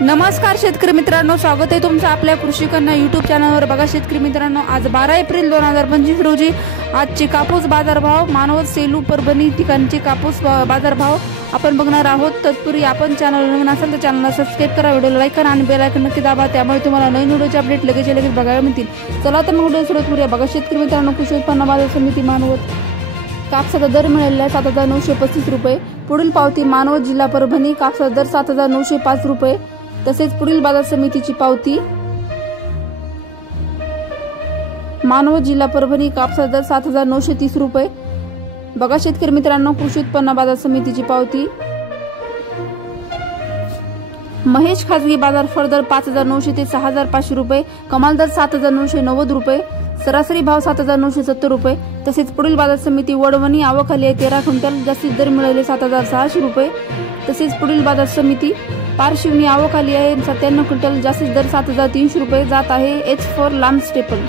नमस्कार शेतकरी मित्रांनो, स्वागत आहे तुमचं आपल्या कृषी कन्या यूट्यूब चॅनलवर। बघा शेतकरी मित्रांनो, आज 12 एप्रिल 2025 रोजी आजचे कापूस बाजारभाव, मानवत, सेलू, परभणी ठिकाणचे कापूस बाजारभाव आपण बघणार आहोत। तत्पूर्वी आपण चॅनल नवीन असेल तर चॅनलला सबस्क्राइब करा, व्हिडिओला लाईक करा आणि बेल आयकॉन नक्की दाबा, त्यामुळे तुम्हाला नवीन व्हिडिओचे अपडेट लगेच बघायला मिळतील। चला तर मग व्हिडिओ सुरू करूया। बघा शेतकरी मित्रांनो, कृषी उत्पन्न बाजार समिती मानवत कापसाचा दर मिळालेला आहे 7,935 रुपये। पुढील पावती मानवत जिल्हा परभणी, कापसाचा दर 7,905 रुपये। तसेच पुढील बाजार समितीची पावती मानवत जिल्हा परभणी, कापसाचा दर 7,930 रुपये। बघा शेतकरी मित्रांनो, कृषी उत्पन्न बाजार समितीची पावती महेश खाजगी बाजार फळ दर 5,900 ते 6,500 रुपये, कमाल दर 7,990 रुपये, सरासरी भाव 7,970 रुपये। तसेच पुढील बाजार समिती वडवणी, आवक आली आहे 13 क्विंटल, जास्तीत दर मिळाले 7,600 रुपये। तसेच पुढील बाजार समिती पारशिवनी, आवक आली आहे 97 क्विंटल, जास्तीत दर 7,300 रुपये, जात आहे H4 लांब स्टेपल।